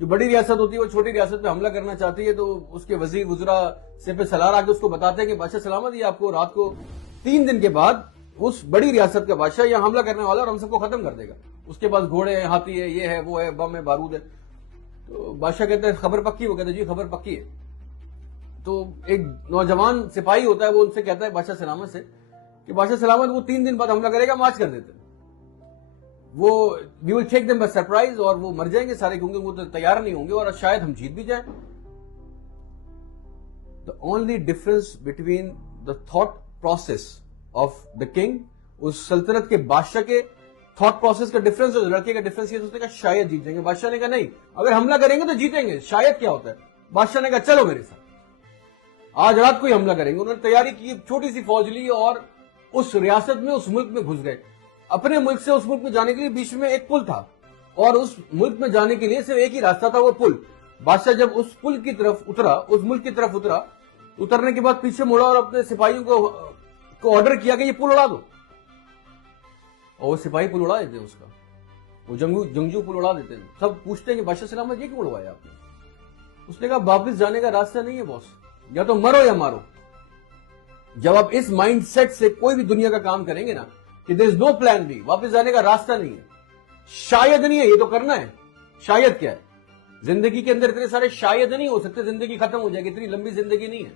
جو بڑی ریاست ہوتی ہے وہ چھوٹی ریاست پہ حملہ کرنا چاہتی ہے تو اس کے وزیر وزراء سے پہ سلار آ کے اس کو بتاتے ہیں کہ بادشاہ سلامت یہ آپ کو رات کو 3 دن کے بعد اس بڑی ریاست کا بادشاہ یہاں حملہ کرنے والا اور ہم سب کو ختم کر دے گا. اس کے پاس گھوڑے ہیں، ہاتھی ہے، یہ ہے، وہ ہے، بم ہے، بارود ہے. تو بادشاہ کہتے ہیں خبر پکی؟ وہ کہتے ہیں جی خبر پکی ہے. تو ایک نوجوان سپاہی ہوتا ہے وہ ان سے کہتا ہے بادشاہ سلامت سے کہ بادشاہ سلامت وہ 3 دن بعد حملہ کرے گا، مارچ کر دیتے ہیں. وہ وی ول ٹیک دم بائی سرپرائز، اور وہ مر جائیں گے سارے کیونکہ وہ تو تیار نہیں ہوں گے اور شاید ہم جیت بھی جائیں. The only difference between the thought process of the king, اس سلطنت کے بادشاہ کے تھاٹ پروسیس کا ڈفرنس اور لڑکے کا ڈفرنس یہ سوچنے کا شاید جیت جائیں گے. بادشاہ نے کہا نہیں، اگر حملہ کریں گے تو جیتیں گے. شاید کیا ہوتا ہے؟ بادشاہ نے کہا چلو میرے ساتھ آج رات کو ہی حملہ کریں گے. انہوں نے تیاری کی، چھوٹی سی فوج لی اور اس ریاست میں، اس ملک میں گھس گئے. اپنے ملک سے اس ملک میں جانے کے لیے بیچ میں ایک پل تھا اور اس ملک میں جانے کے لیے صرف ایک ہی راستہ تھا، وہ پل. بادشاہ جب اس پل کی طرف اترا، اس ملک کی طرف اترا، اترنے کے بعد پیچھے مڑا اور اپنے سپاہیوں کو آرڈر کیا کہ یہ پل اڑا دو. اور وہ سپاہی پل اڑا دیتے ہیں، اس کا وہ جنگجو پل اڑا دیتے ہیں. سب پوچھتے ہیں کہ بادشاہ سلامت یہ کیوں اڑوایا آپ نے؟ اس نے کہا واپس جانے کا راستہ نہیں ہے باس، یا تو مرو یا مارو. جب آپ اس مائنڈ سیٹ سے کوئی بھی دنیا کا کام کریں گے نا کہ دیر از نو پلان بی، واپس جانے کا راستہ نہیں ہے، شاید نہیں ہے، یہ تو کرنا ہے. شاید کیا ہے؟ زندگی کے اندر اتنے سارے شاید نہیں ہو سکتے، زندگی ختم ہو جائے گی، اتنی لمبی زندگی نہیں ہے.